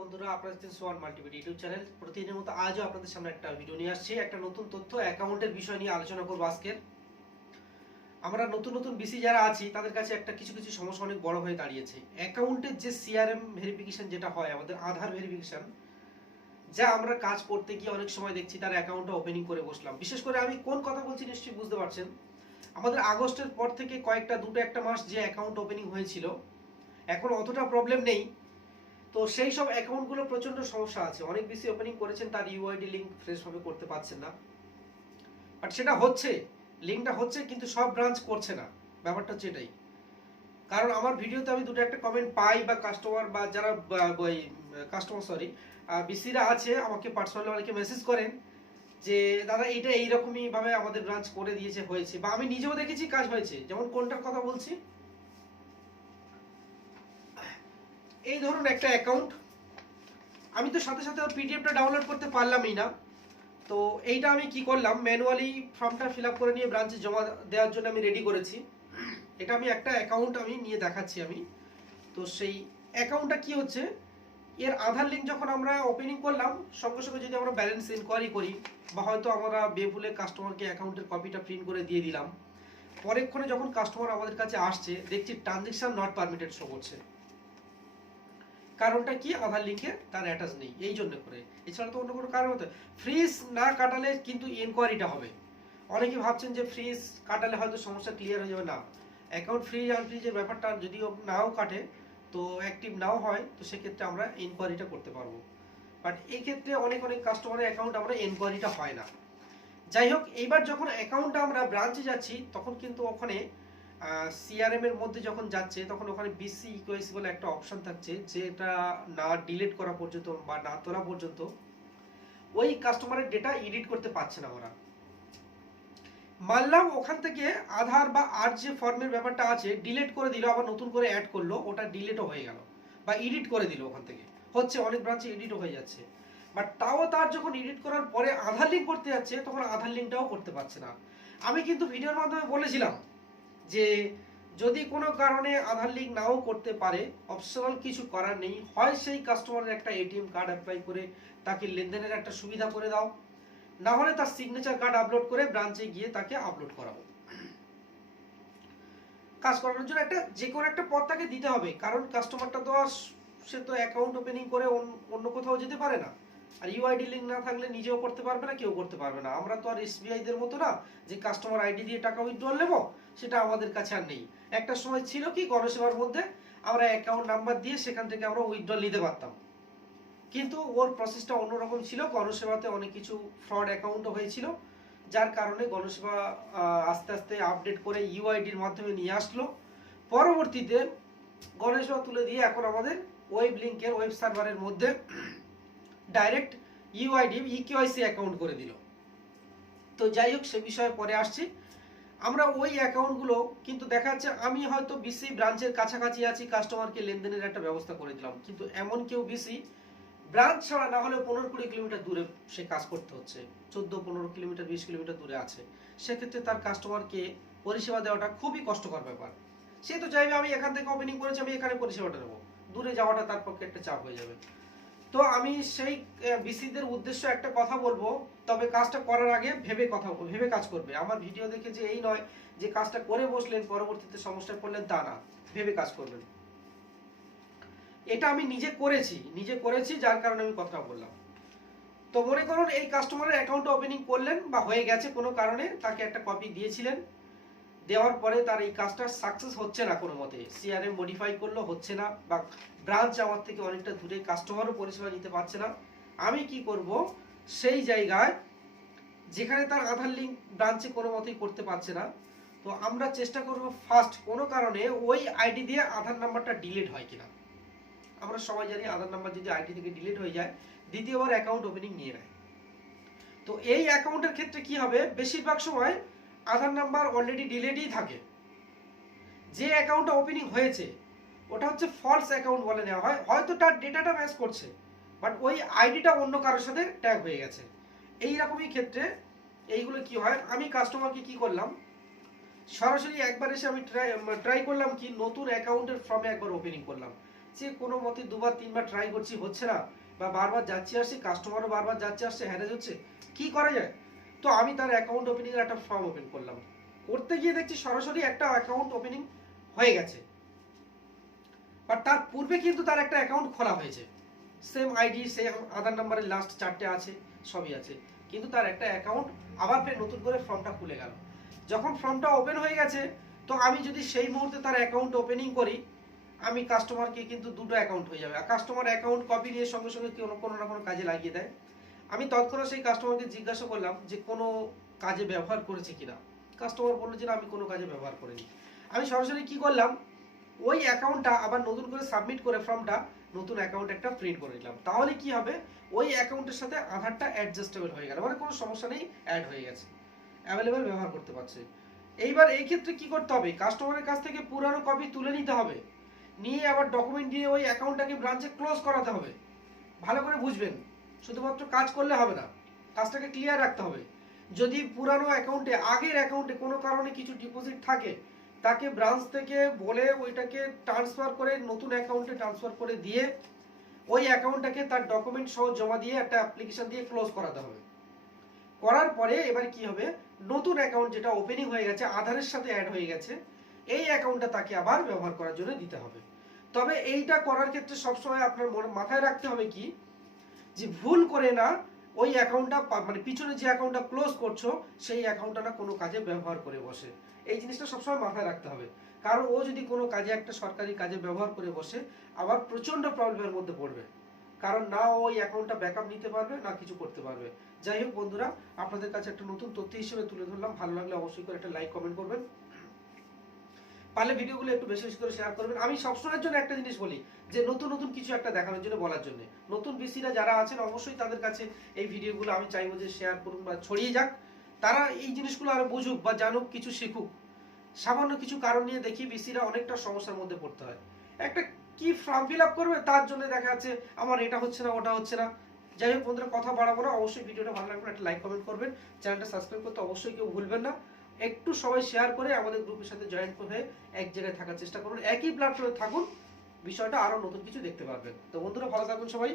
বন্ধুরা, আপনারা দেখছেন সোয়ান মাল্টিমিডিয়া ইউটিউব চ্যানেল। প্রতিদিনের মতো আজও আপনাদের সামনে একটা ভিডিও নিয়ে আসছি। একটা নতুন তথ্য অ্যাকাউন্টের বিষয় নিয়ে আলোচনা করব আজকে। আমরা নতুন বিসি যারা আছি তাদের কাছে একটা কিছু সমস্যা অনেক বড় হয়ে দাঁড়িয়েছে। অ্যাকাউন্টের যে সিআরএম ভেরিফিকেশন যেটা হয়, আমাদের আধার ভেরিফিকেশন, যা আমরা কাজ করতে গিয়ে অনেক সময় দেখছি তার অ্যাকাউন্টটা ওপেনিং করে বসলাম। বিশেষ করে আমি কোন কথা বলছি নিশ্চয়ই বুঝতে পারছেন। আমাদের আগস্টের পর থেকে দুটো একটা মাস যে অ্যাকাউন্ট ওপেনিং হয়েছিল, এখন অতটা প্রবলেম নেই। তো সেই সব অ্যাকাউন্টগুলো প্রচন্ড সমস্যা আছে। অনেক বেশি ওপেনিং করেছেন, তার ইউআইডি লিঙ্ক ফ্রেশভাবে করতে পারছেন না। বাট সেটা হচ্ছে, লিঙ্কটা হচ্ছে, কিন্তু সব ব্রাঞ্চ করছে না। ব্যাপারটা হচ্ছে এটাই। কারণ আমার ভিডিওতে আমি দুটো একটা কমেন্ট পাই, বা কাস্টমার বা যারা বিসিরা আছে আমাকে পার্সোনালি অনেকে মেসেজ করেন যে দাদা এইটা এইরকমই ভাবে আমাদের ব্রাঞ্চ করে দিয়েছে, হয়েছে, বা আমি নিজেও দেখেছি কাজ হয়েছে। যেমন কোনটার কথা বলছি, এই ধরুন একটা অ্যাকাউন্ট, আমি তো সাথে সাথে পিডিএফটা ডাউনলোড করতে পারলামই না। তো এইটা আমি কি করলাম, ম্যানুয়ালি ফর্মটা ফিল আপ করে নিয়ে ব্রাঞ্চে জমা দেওয়ার জন্য আমি রেডি করেছি। এটা আমি একটা অ্যাকাউন্ট আমি নিয়ে দেখাচ্ছি আমি। তো সেই অ্যাকাউন্টটা কি হচ্ছে, এর আধার লিঙ্ক যখন আমরা ওপেনিং করলাম, সঙ্গে সঙ্গে যদি আমরা ব্যালেন্স ইনকোয়ারি করি, বা হয়তো আমরা বেভুলে কাস্টমারকে অ্যাকাউন্টের কপিটা প্রিন্ট করে দিয়ে দিলাম, পরেক্ষণে যখন কাস্টমার আমাদের কাছে আসছে দেখছি ট্রানজেকশন নট পারমিটেড শো করছে। কারণটা কি, আধার লিঙ্কে তার অ্যাটাচ নেই, এই জন্য করে। এছাড়া তো অন্য কোনো কারণ হতে, ফ্রিজ না কাটালে কিন্তু ইনকোয়ারিটা হবে। অনেকে ভাবছেন যে ফ্রিজ কাটালে হয়তো সমস্যা ক্লিয়ার হয়ে যাবে। না, অ্যাকাউন্ট ফ্রিজ আনফ্রিজের ব্যাপারটা যদিও নাও কাটে, তো অ্যাক্টিভ নাও হয়, তো সেক্ষেত্রে আমরা ইনকোয়ারিটা করতে পারবো। বাট এই ক্ষেত্রে অনেক কাস্টমারের অ্যাকাউন্ট আমরা ইনকোয়ারিটা হয় না। যাই হোক, এইবার যখন অ্যাকাউন্টটা আমরা ব্রাঞ্চে যাচ্ছি, তখন কিন্তু ওখানে সিআরএম এর মধ্যে যখন যাচ্ছে, তখন ওখানে বিসি ইকুয়াইসি বলে একটা অপশন থাকছে, যেটা না ডিলিট করা পর্যন্ত বা না তোলা পর্যন্ত ওই কাস্টমারের ডেটা এডিট করতে পারছে না ওরা। মানলাম ওখান থেকে আধার বা আর যে ফর্মের ব্যাপারটা আছে ডিলিট করে দিল, আবার নতুন করে অ্যাড করলো, ওটা ডিলিটও হয়ে গেল, বা এডিট করে দিল। ওখান থেকে হচ্ছে, অনেক ব্রাঞ্চে এডিটও হয়ে যাচ্ছে। বাট তাও তার যখন এডিট করার পরে আধার লিঙ্ক করতে যাচ্ছে, তখন আধার লিঙ্কটাও করতে পারছে না। আমি কিন্তু ভিডিওর মাধ্যমে বলেছিলাম যে যদি কোনো কারণে আধার লিঙ্ক নাও করতে পারে, অপশনাল কিছু করার নেই, হয় সেই কাস্টমারের একটা এটিএম কার্ড অ্যাপ্লাই করে তাকে লেনদেনের একটা সুবিধা করে দাও, না হলে তার সিগনেচার কার্ড আপলোড করে ব্রাঞ্চে গিয়ে তাকে আপলোড করাবো। কাজ করানোর জন্য একটা যে কোনো একটা পথ তাকে দিতে হবে। কারণ কাস্টমারটা তো আর সে তো অ্যাকাউন্ট ওপেনিং করে অন্য কোথাও যেতে পারে না। আর ইউআইডি লিঙ্ক না থাকলে নিজেও করতে পারবে না, কেউ করতে পারবে না। আমরা তো আর এসবিআই দের মতো না যে কাস্টমার আইডি দিয়ে টাকা উইথড্রল নেব, সেটা আমাদের কাছে আর নেই। একটা সময় ছিল কি, গণসেবার মধ্যে আমরা অ্যাকাউন্ট নাম্বার দিয়ে সেখান থেকে আমরা উইথড্রল নিতে পারতাম, কিন্তু ওর প্রসেসটা অন্যরকম ছিল। গণসেবাতে অনেক কিছু ফ্রড অ্যাকাউন্টও হয়েছিল, যার কারণে গণসেবা আস্তে আস্তে আপডেট করে ইউআইডির মাধ্যমে নিয়ে আসলো। পরবর্তীতে গণসেবা তুলে দিয়ে এখন আমাদের ওয়েব লিঙ্কের ওয়েব সার্ভারের মধ্যে ডাইরেক্ট ইউআইডি ইকিউআইসি অ্যাকাউন্ট করে দিল। তো যাই হোক, সে বিষয়ে পরে আসছি। আমরা ওই অ্যাকাউন্টগুলো কিন্তু দেখা যাচ্ছে, আমি হয়তো বিসি ব্রাঞ্চের কাছাকাছি আছি, কাস্টমারকে লেনদেনের একটা ব্যবস্থা করে দিলাম, কিন্তু এমন কেউ বিসি ব্রাঞ্চ ছাড়া না হলে 15-20 কিলোমিটার দূরে সে কাজ করতে হচ্ছে, 14-15 কিলোমিটার 20 কিলোমিটার দূরে আছে। সেক্ষেত্রে তার কাস্টমারকে পরিষেবা দেওয়াটা খুবই কষ্টকর ব্যাপার। সে তো চাইবে আমি এখান থেকে ওপেনিং করেছি, আমি এখানে পরিষেবাটা নেবো, দূরে যাওয়াটা তার পক্ষে একটা চাপ হয়ে যাবে। তো আমি সেই বিসিদের উদ্দেশ্য একটা কথা বলবো, তবে কাজটা করার আগে ভেবে কাজ করবে। আমার ভিডিও দেখে যে এই নয় যে কাজটা করে বসলেন পরবর্তীতে সমস্যায় পড়লেন, তা না, ভেবে কাজ করবেন। এটা আমি নিজে করেছি যার কারণে আমি কথা বললাম। তো মনে করুন এই কাস্টমারের অ্যাকাউন্ট ওপেনিং করলেন বা হয়ে গেছে, কোনো কারণে তাকে একটা কপি দিয়েছিলেন, দেওয়ার পরে তার এই কাজটা সাকসেস হচ্ছে না, কোনো মতে সিআরএম মডিফাই করলো, হচ্ছে না, বা ব্রাঞ্চ আমার থেকে অনেকটা দূরে, কাস্টমারও পরিষেবা নিতে পারছে না। আমি কি করব, সেই জায়গায় যেখানে তার আধার লিঙ্ক ব্রাঞ্চে কোনো মতেই করতে পারছে না, তো আমরা চেষ্টা করব ফার্স্ট কোনো কারণে ওই আইডি দিয়ে আধার নাম্বারটা ডিলিট হয় কিনা। আমরা সবাই জানি আধার নাম্বার যদি আইডি থেকে ডিলিট হয়ে যায়, দ্বিতীয়বার অ্যাকাউন্ট ওপেনিং নিয়ে নেয়। তো এই অ্যাকাউন্টের ক্ষেত্রে কি হবে, বেশিরভাগ সময় আধার নাম্বার অলরেডি ডিলিটই থাকে। যে অ্যাকাউন্টটা ওপেনিং হয়েছে ওটা হচ্ছে ফলস অ্যাকাউন্ট বলে নেওয়া হয়, হয়তো তার ডেটাটা ম্যাচ করছে, বাট ওই আইডিটা অন্য কারোর সাথে ট্যাগ হয়ে গেছে। এইরকমই ক্ষেত্রে এইগুলো কি হয়, আমি কাস্টমারকে কি করলাম, সরাসরি একবার এসে আমি ট্রাই করলাম কি, নতুন অ্যাকাউন্টের ফর্মে একবার ওপেনিং করলাম, যে কোনো মতে 2বার 3বার ট্রাই করছি, হচ্ছে না, বা বারবার যাচ্ছি আসছি, কাস্টমারও বারবার যাচ্ছে আসছে, হ্যারেজ হচ্ছে, কি করা যায়? তো আমি তার অ্যাকাউন্ট ওপেনিং এর একটা ফর্ম ওপেন করলাম। করতে গিয়ে দেখছি সরাসরি একটা অ্যাকাউন্ট ওপেনিং হয়ে গেছে, বাট তার পূর্বে কিন্তু তার একটা অ্যাকাউন্ট খোলা হয়েছে, সেম আইডি, সেম আধার নাম্বারের লাস্ট 4টে আছে, সবই আছে, কিন্তু তার একটা অ্যাকাউন্ট আবার ফের নতুন করে ফর্মটা খুলে গেল। যখন ফর্মটা ওপেন হয়ে গেছে, তো আমি যদি সেই মুহূর্তে তার অ্যাকাউন্ট ওপেনিং করি, আমি কাস্টমারকে কিন্তু দুটো অ্যাকাউন্ট হয়ে যাবে। আর কাস্টমার অ্যাকাউন্ট কপি নিয়ে সঙ্গে সঙ্গে কোনো না কোনো কাজে লাগিয়ে দেয়। আমি তৎক্ষণাৎ সেই কাস্টমারকে জিজ্ঞাসা করলাম যে কোনো কাজে ব্যবহার করেছে কিনা। কাস্টমার বললো যে না, আমি কোনো কাজে ব্যবহার করিনি। আমি সরাসরি কি করলাম, ওই অ্যাকাউন্টটা আবার নতুন করে সাবমিট করে ফর্মটা নতুন অ্যাকাউন্ট একটা প্রিন্ট করে নিলাম। তাহলে কি হবে, ওই অ্যাকাউন্টের সাথে আধারটা অ্যাডজাস্টেবল হয়ে গেল, মানে কোনো সমস্যা নেই, অ্যাড হয়ে গেছে, অ্যাভেলেবেল ব্যবহার করতে পারছে। এইবার এই ক্ষেত্রে কি করতে হবে, কাস্টমারের কাছ থেকে পুরানো কপি তুলে নিতে হবে, নিয়ে আবার ডকুমেন্ট দিয়ে ওই অ্যাকাউন্টটাকে ব্রাঞ্চে ক্লোজ করাতে হবে। ভালো করে বুঝবেন, শুধুমাত্র কাজ করলে হবে না, কাজটাকে ক্লিয়ার রাখতে হবে। যদি পুরানো অ্যাকাউন্টে, আগের অ্যাকাউন্টে কোনো কারণে কিছু ডিপোজিট থাকে, তাকে ব্রাঞ্চ থেকে বলে ওইটাকে ট্রান্সফার করে নতুন অ্যাকাউন্টে ট্রান্সফার করে দিয়ে ওই অ্যাকাউন্টটাকে তার ডকুমেন্ট সহ জমা দিয়ে একটা অ্যাপ্লিকেশন দিয়ে ক্লোজ করাতে হবে। করার পরে এবার কি হবে, নতুন অ্যাকাউন্ট যেটা ওপেনিং হয়ে গেছে, আধারের সাথে অ্যাড হয়ে গেছে, এই অ্যাকাউন্টটা তাকে আবার ব্যবহার করার জন্য দিতে হবে। তবে এইটা করার ক্ষেত্রে সবসময় আপনার মাথায় রাখতে হবে কি, যে ভুল করে না ওই অ্যাকাউন্টটা, মানে পিছনে যে অ্যাকাউন্টটা ক্লোজ করছো সেই অ্যাকাউন্টটা না কোনো কাজে ব্যবহার করে বসে। এই জিনিসটা সবসময় মাথায় রাখতে হবে, কারণ ও যদি কোনো কাজে, একটা সরকারি কাজে ব্যবহার করে বসে, আবার প্রচন্ড প্রবলেমের মধ্যে পড়বে, কারণ না ওই অ্যাকাউন্টটা ব্যাকআপ নিতে পারবে, না কিছু করতে পারবে। যাই হোক বন্ধুরা, আপনাদের কাছে একটা নতুন তথ্য হিসেবে তুলে ধরলাম। ভালো লাগলে অবশ্যই করে একটা লাইক কমেন্ট করবেন, পারলে ভিডিওগুলো একটু বেশি বেশি করে শেয়ার করবেন। আমি সবসময়ের জন্য একটা জিনিস বলি, যে নতুন নতুন কিছু একটা দেখানোর জন্য, বলার জন্য। নতুন বিসিরা যারা আছেন, অবশ্যই তাদের কাছে এই ভিডিওগুলো আমি চাইবো যে শেয়ার করুন বা ছড়িয়ে যাক, তারা এই জিনিসগুলো আরো বুঝুক বা জানুক, কিছু শিখুক। সামান্য কিছু কারণ নিয়ে দেখি বিসিরা অনেকটা সমস্যার মধ্যে পড়তে হয়। একটা কি ফর্ম ফিল আপ করবে, তার জন্য দেখা যাচ্ছে আমার এটা হচ্ছে না, ওটা হচ্ছে না। যাই হোক বন্ধুরা, কথা বাড়াবো না, অবশ্যই ভিডিওটা ভালো লাগবে একটা লাইক কমেন্ট করবেন, চ্যানেলটা সাবস্ক্রাইব করতে অবশ্যই কেউ ভুলবেন না। একটু সবাই শেয়ার করে আমাদের গ্রুপের সাথে জয়েন হয়ে এক জায়গায় থাকার চেষ্টা করুন, একই প্ল্যাটফর্মে থাকুন, বিষয়টা আরো নতুন কিছু দেখতে পারবেন। তো বন্ধুরা, ভালো থাকুন সবাই।